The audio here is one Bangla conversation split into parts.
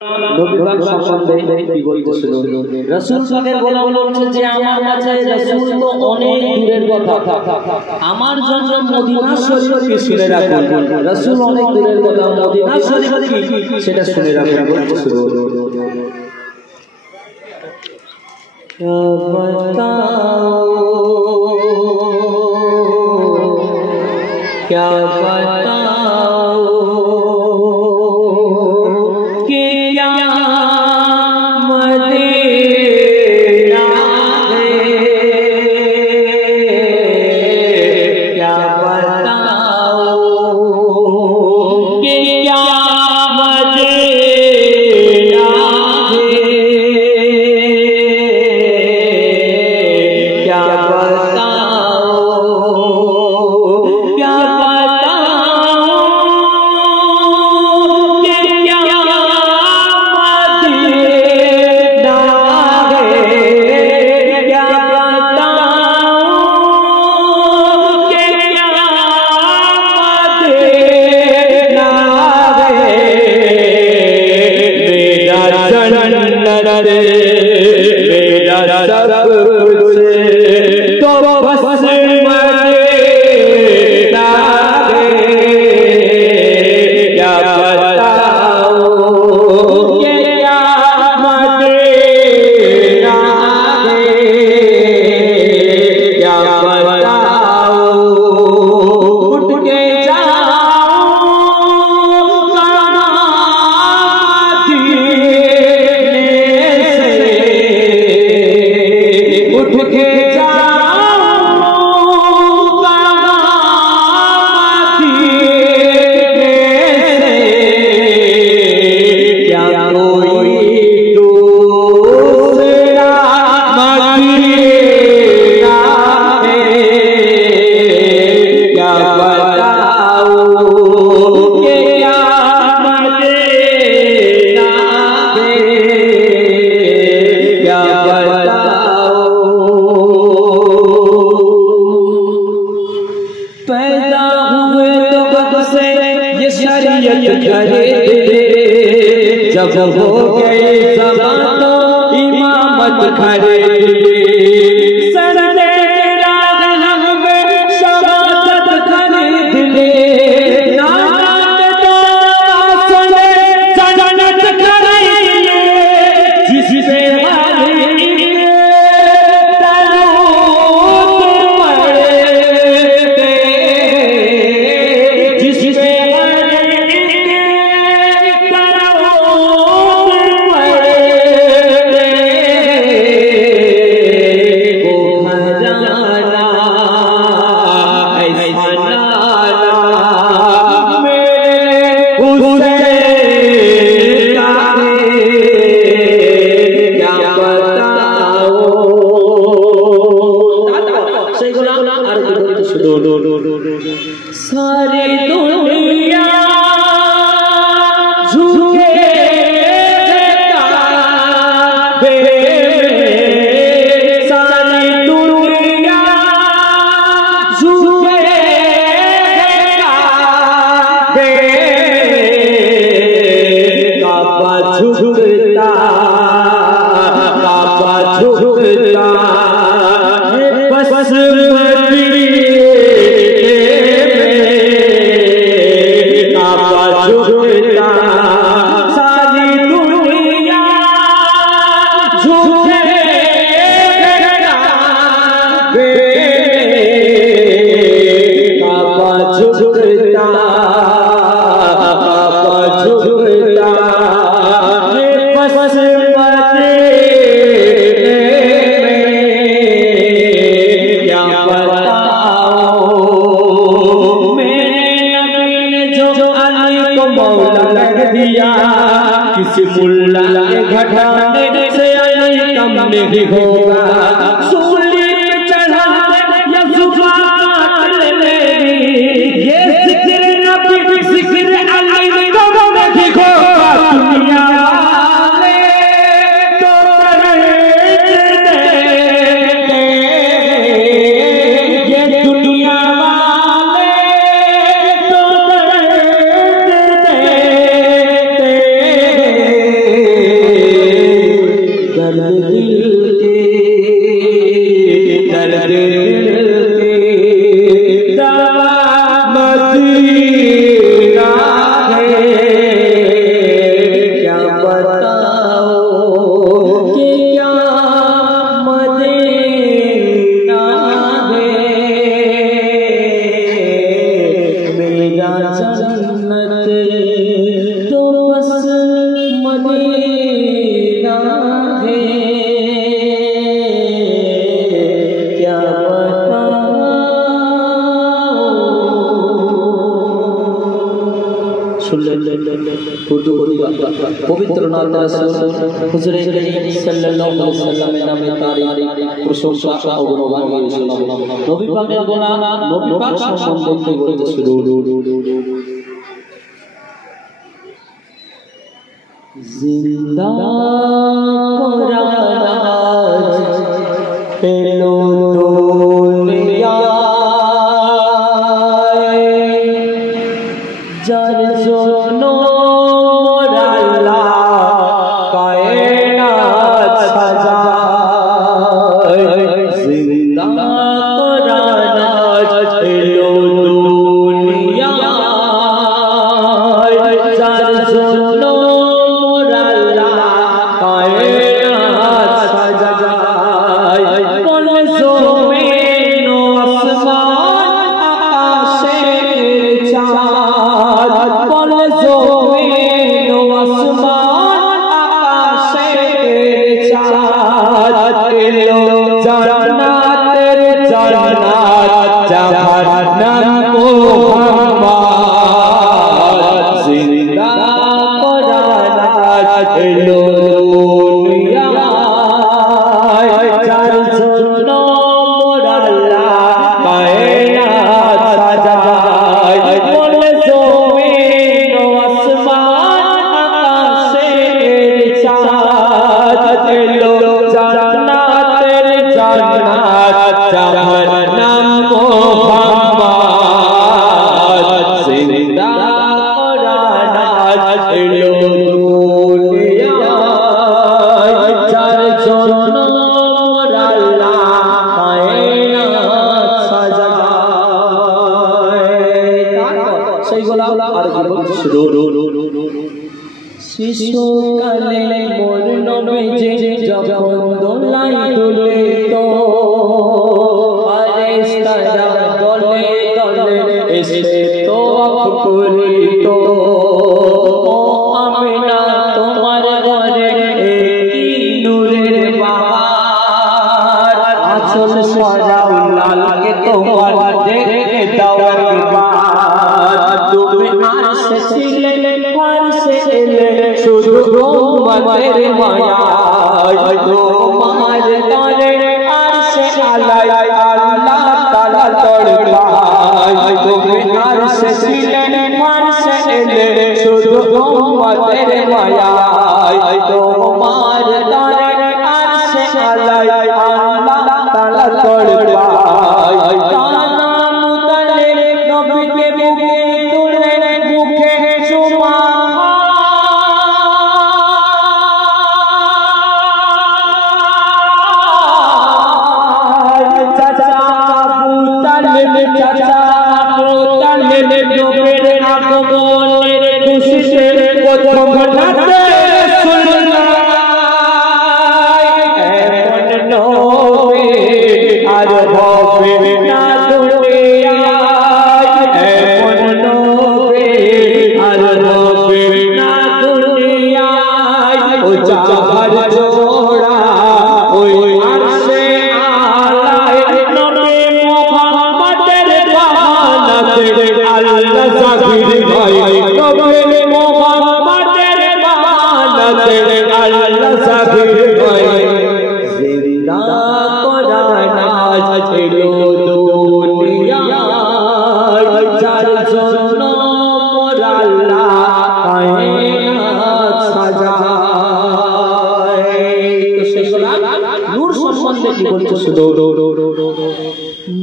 নবী পাক সম্বন্ধে কি বলতেছিল রাসূল পাকের গোলাম বলছে যে আমার কাছে রাসূল তো অনেক দূরের কথা, আমার জন্য মদিনা শরীফকে শুনে রাখুন। রাসূল অনেক দূরের কথা, মদিনা শরীফ কি সেটা শুনে রাখুন বলতেছিল। क्या बताओ कि क्या मदीना है, क्या बताओ कि क्या मदीना है, क्या जब हो गए ज़मानो इमामत खड़े सरने राह में शहादत खरीद ले, नादान तो सुने जन्नत खरीद ले, जिससे वाली दरूद पढ़े, जिससे सारी दुनिया झुके काबे में, सारी दुनिया झुके काबे में, काबा झुकता, काबा झुकता बस सारी दुनिया झुके काबे में, काबा झुकता, काबा झुकता बस मदीने में, क्या बताओ मेरे नबी ने जो अली को मौला कर दिया, किसी मुल्ला के घटाने से अली कम नहीं होगा, सूली पे चढ़ा या जुबा काट लेगी, ये जिक्र नबी जिक्र अली कम नहीं होगा, दुनिया वाले तो करते ये दुनिया वाले तो करते मदीना है क्या पवित्र नाम रसूल हुजूर करीम सल्लल्लाहु अलैहि वसल्लम नामे तारीफ प्रशंसा और गुणगान गाইছিলাম নবী পাকের গুনাহ নবী পাক সম্বন্ধে বলতে শুরু জিন্দা কোরআন পেলো দুনিয়া যার জন্য শিশুকালে মোর নবীজি যখন দোলাই দুলিত ফেরেশতারা দলে দলে এসে তওয়াফ করিত ও আমিনা তোমার ঘরে কি নূরের বাহার আঁচল সরাও লালকে তোমার দেখে দাও একবার তুমি আসছিলে শুধু তোমাদের মায়ায় তোমার তরে আরশে আলাই আল্লাহ তাআলা তড়পায় তুমি আরশে ছিলেন আরশে এলে শুধু তোমাদের মায়ায় তোমার তরে আরশে আলাই আল্লাহ তাআলা তড়পায় কানা মুতালিব নবীকে বুকে তুলে মুখে চুমা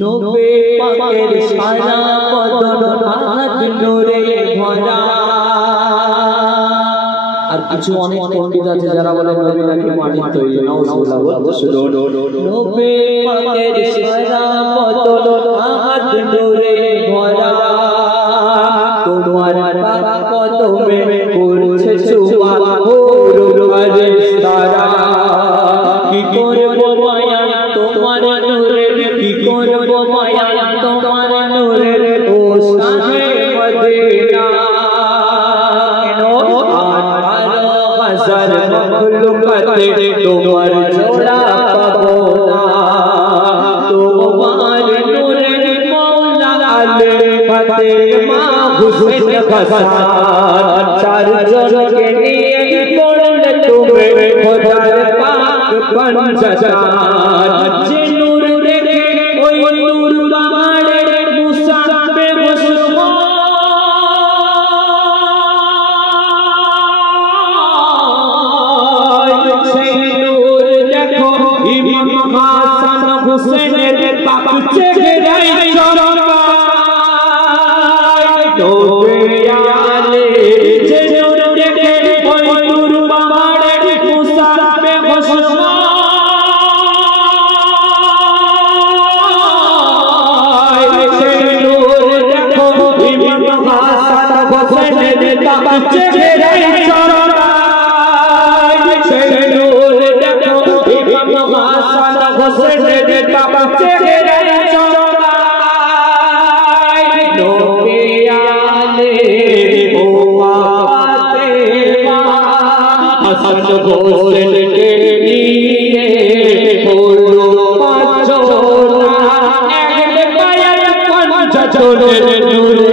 নবে পাকের সারা বদন হাত নূরে ভরা। আর কিছু অনেক পণ্ডিত আছে যারা বলে নবী নাকি মাটির তৈরি, নাউজুবিল্লাহ। নবে পাকের সারা বদন হাত নূরে ভরা, তোমার পাক কদমে করছে চুমা ওর ফেরেশতারা। কি করব মায়া তোমার নূরে, কি করব মায়া তোমার নূরে, ও শাহে মদিনা। হাজার মখলুকাতে তোমার জোড়া পাবো না তোমার নূরের মৌলা আলে ফাতেমা হুসেন হাসান চারজনকে নিয়ে পড়লে তুমি খোদার পাক পঞ্চশান যে নূর দেখে ওই নূর বাড়ে মুসা বেহুশ সেই নূর দেখো ইমাম হাসান হুসেনের পাক চেহারায় চমকায় দোয়ালে যে নূর দেখে ওই নূর বাড়ে মুসা বেহুশ সেই নূর দেখো ইমাম হাসান হুসেনের পাক চেহারায় চমকায় সেই নূর দেখো ইমাম হাসান হুসেনের পাক চেহারায় চমকায় দোয়ালে ও ফাতেমা হাসান হুসেনকে নিয়ে হলো পাঁচজনা এক পায়ের পঞ্চজনের নূরে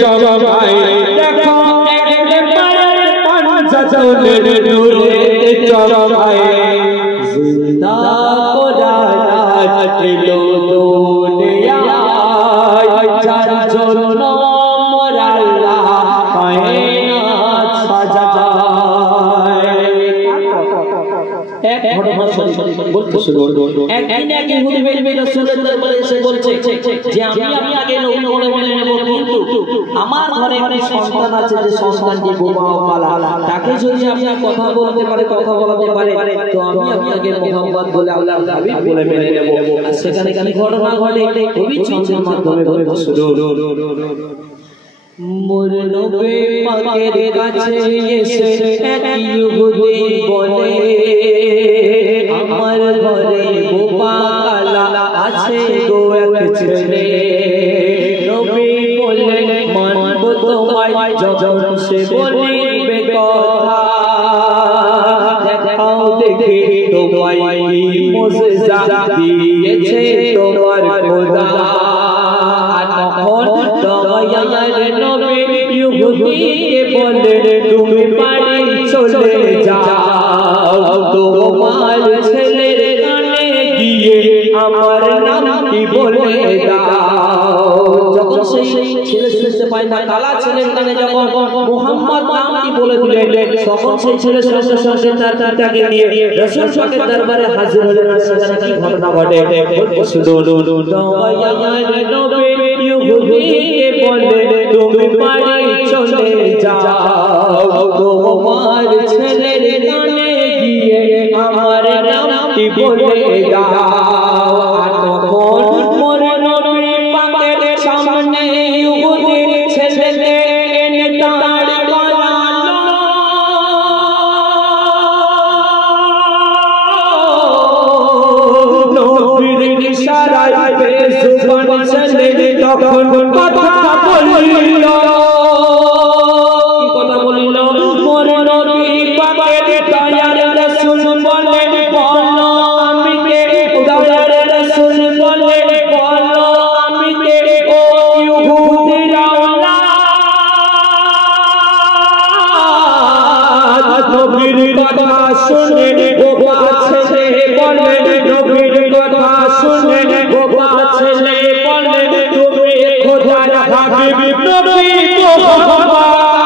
চমকায় দেখো এক পায়ের পঞ্চজনের নূরে চমকায় জিন্দা কোরআন এলো দুনিয়ায় চারজন নম্বর আল্লাহ কায়নাত সাজায় এক ঘটনা বলতে শুরু একদিন এক ইহুদি বেঈমান রাসূলের দরবারে এসে বলছে যে আমি আপনাকে নবী বলে মেনে নেব কিন্তু আমার ঘরে একটি সন্তান আছে যে সন্তানটি বোমা ও পালা তাকে যদি আপনি কথা বলতে পারে কথা বলাতে পারে তো আমি আপনাকে মুহাম্মদ বলে আল্লাহর হাবিব বলে মেনে নেব আর সেখানে কি ঘটনা ঘটে কবি ছন্দের মাধ্যমে বলতে শুরু মোর নবী পাকের কাছে এসে এক ইহুদি বলে আমার ঘরে বোমা কালা আছে গো এক ছেলে নবী বললেন মানব তোমায় যখন সে বলিবে কথা দেখাও দেখি তোমায় কি মুজিজা দিয়েছে তোমার খোদা তখন দয়ার নবী ইহুদিকে বলে তুমি বাড়ি চলে যাও তোমার ছেলের কানে গিয়ে আমার নামটি বলে দাও যখন সেই ছেলে শুনতে পায় না কালা ছেলের কানে যখন মুহাম্মদ নামটি বলে দিলেন তখন সেই ছেলে সঙ্গে সঙ্গে তার পিতাকে নিয়ে রাসূল পাকের দরবারে হাজির হলেন সেখানে কি ঘটনা ঘটে শুধু দয়ার নবী ইহুদিকে বলে তুমি বাড়ি চলে যাও তোমার ছেলের কানে গিয়ে আমার নামটি বলে দাও তখন মোর নবী পাকের সামনে ইহুদির ছেলে এনে তার গলালো নবীর ইশারায় বেজুবান ছেলে তখন কথা বলিল কি কথা বলিল মোর নবী পাকের দয়ার রাসূল বলে বলো আমি কে দয়ার রাসূল বলে বলো আমি কে ও ইহুদির আওলাদ নবীর কথা শুনে ও ছেলে বলে নবীর কথা শুনে ও ছেলে বলে তুমি খোদার হাবিব নবী মুহাম্মদ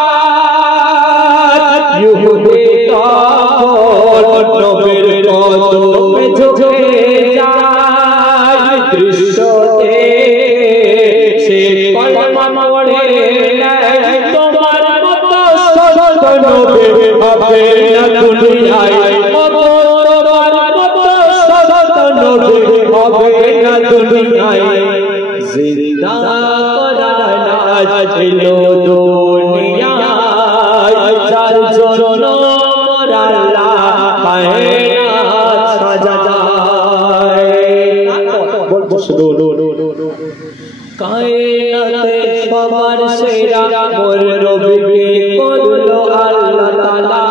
ইহুদি তখন নবীর কদমে ঝুঁকে যায় দৃশ্যতে সে কলমা পড়ে তোমার মতো সত্য নবী হবে না দুনিয়ায় তোমার মতো সত্য নবী হবে না দুনিয়ায় জিন্দা কোরআন আজ এলো দুনিয়ায় চারজন নম্বর আল্লাহ কায়নাত সাজায় বলবো শুধু কায়নাতে সবার সেরা মোর নবীকে করলো আল্লাহ তাআলা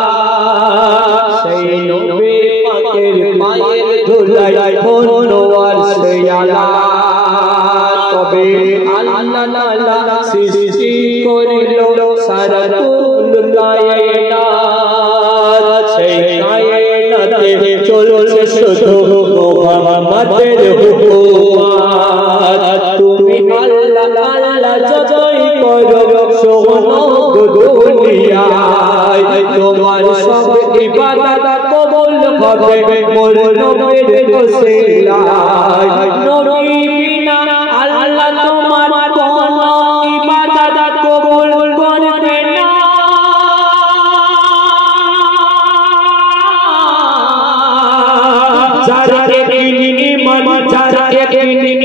কায়নাতে চলছে শুধু মুহাম্মাদের হুকুমাত তুমি আল্লাহ আল্লাহ যতই করো শোনো দুনিয়ায় তোমার সব ইবাদত কবুল হবে মোর নবীর ওসিলায় নবী বিনা আল্লাহ তোমার কোনো ইবাদত কবুল করবে না যারা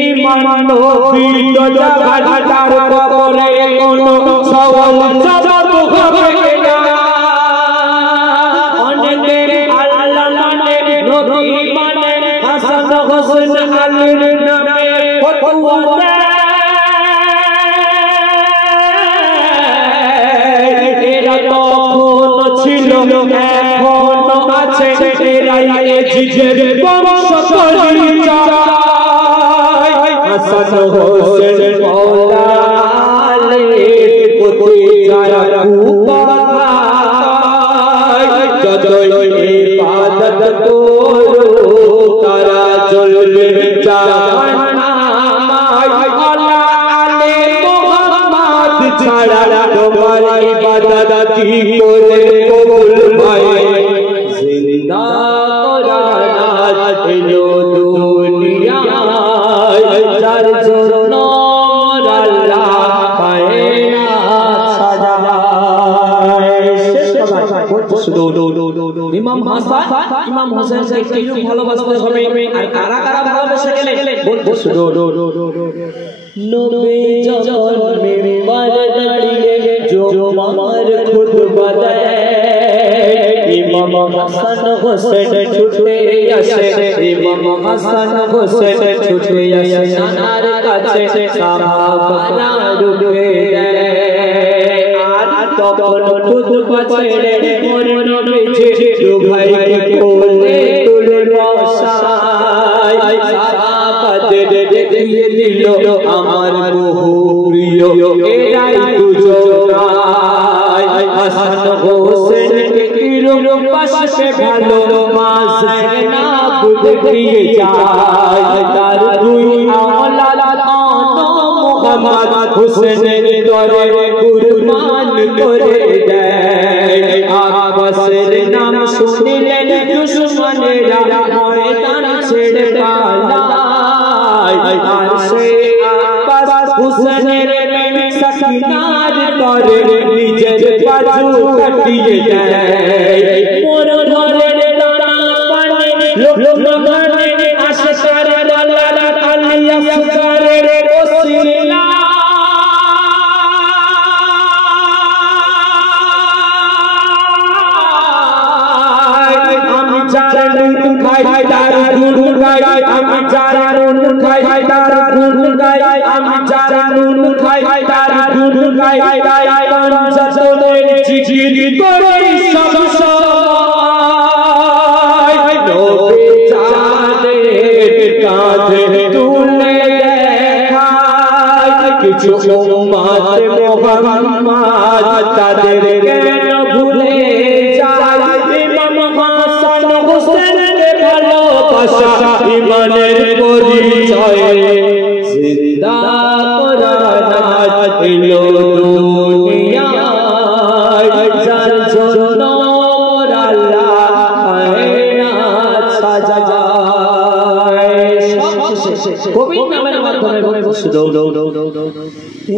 ঈমান নবী তো জাগাতার কবরে কোনো সওয়াল জবাব হবে না অনেকে আল্লাহ মানে নবী মানে হাসান হোসেন আলীর নামে ফতোয়া দেয় এরা তখন ছিল এখনো আছে এরা জিজের বংশ পরিচয় হাসান হোসেন মওলা আলীর প্রতি যারা কুকথায় যতই ইবাদত করো তারা জ্বলবে জাহান্নামায় আল্লাহ আলী মুহাম্মদ ছাড়া তোমার ইবাদত কি করে কবুল হয় জিন্দা কোরআন এলো দুনিয়ায় যার জন্য আল্লাহ কায়নাত সাজায় ইমাম হাসান ইমাম হোসেনকে কেউ ভালোবাসতে হবে আর কারা কারা ভালোবেসে গেলে বলবো শুধু নবী যখন মিম্বারে দাঁড়িয়ে জুমার খুতবা দেয় ইমাম হাসান হোসেন ছুটে আসে ইমাম হাসান হোসেন ছুটে আসে নানার কাছে সাহাবারা রুকে দেয় আর তখন খুতবা ছেড়ে মোর নবীজি দু ভাইকে কোলে তুলে বসায় সাহাবাদের দেখিয়ে দিল আমার বহু প্রিয় এরাই দুজন হাসান হোসেনকে কিরম পাশে ভালো মাঝে না দেখিয়ে যায় তার দুই আওলাদ মুহাম্মদ হোসেনের দরে কুরবান করে দেয় আব্বাসের নাম শুনিলেন দুশমনেরা ময়দান ছেড়ে পালায় আর সে আব্বাস হোসেনের সাকিনার করে নিজের বাজু কাটিয়ে দেয় মোর ঘরের দানা পানি লোকমানে আশকার আল্লাহ আলিয়া সুকারের ওসিলা আমি যারা নুন খাই তার গুণ গাই আমি যারা নুন খাই তার গুণ গাই আমি যারা নুন খাই তার গুণ গাই পঞ্চতনের জিকির করি সব সময় নবী চাঁদের কাঁধে তুলে দেখায় কিছু উম্মত মুহাম্মদ তাদের কেন ভুলে যায় ইমাম হাসান হোসেনকে ভালোবাসা ঈমানের পরিচয় জিন্দা কোরআন এলো দুনিয়ায় যার জন্য আল্লাহ কায়নাত সাজায় কবি নামের মাধ্যমে বলছো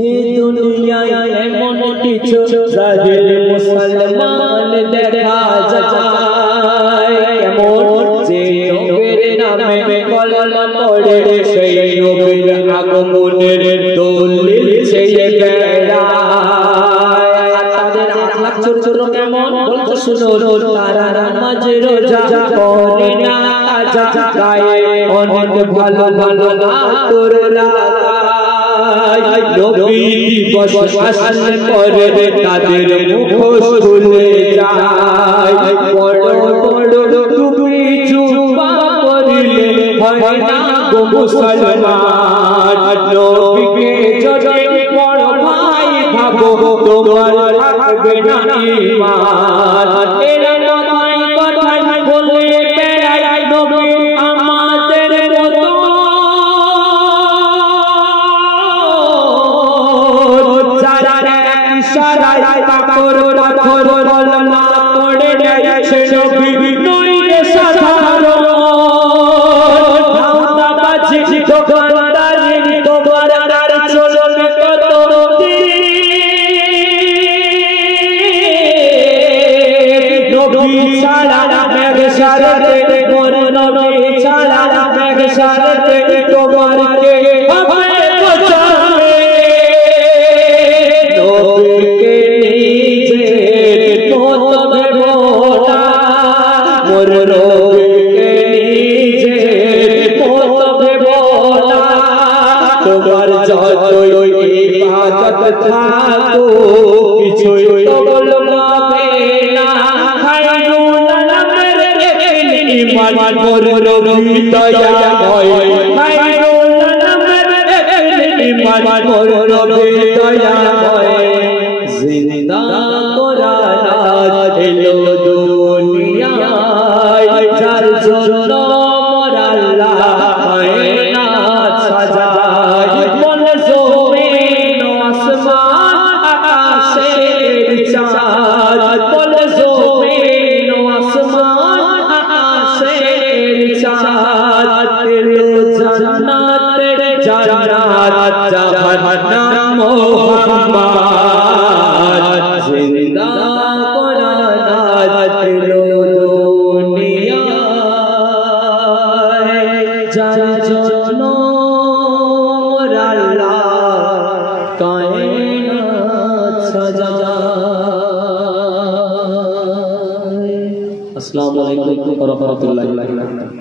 এই দুনিয়ায় এমন কিছু জাহিল মুসলমান দেখা যায় এমন যে নবীর নামে কলমা পড়ে সেই নবীর আগমনের দলিল ছেয়ে বেড়ায় তাদের আখলাক চরিত্র কেমন বলতে শুনো তারা নামাজ রোজা করে না কাজা গায়ে অনেক ভালো ভালো আতর লাগায় নবী দিবস আসলে পরে তাদের মুখোশ খুলে যায় বড় বড় টুপি জুব্বা পরিলে হয় না গো মুসলমান নবীকে যদি বড় ভাই ভাবো তোমার থাকবে না ঈমান এরা কথাই ছাড়া মেঘসারতে মোর নবী ছাড়া মেঘসারতে তোমার কে হবে বোঝাবে নবীকে নিজে মত ভেবো না মোর নবীকে নিজে মত ভেবো না তোমার যতই ইবাদত থাকো কিছুই তো বলবে না খায়রুল আলমের ঈমান মোর নবী দয়াময় খায়রুল আলমের ঈমান মোর নবী দয়াময় জিন্দা কোরআন এলো দুনিয়ায় যার জন্য মোর আল্লাহ কায়নাত সাজায় বল জমিন আসমান আকাশের চাঁদ বল জমিন আসমান আকাশের চাঁদ এলো জান্নাতের জান্নাত জাহান্নাম মুহাম্মদ জিন্দা কোরআন এলো দুনিয়ায় যার জন্য মোর আল্লাহ কায়নাত সাজায়। আসসালামু আলাইকুম ওয়া রাহমাতুল্লাহি ওয়া বারাকাতুহু।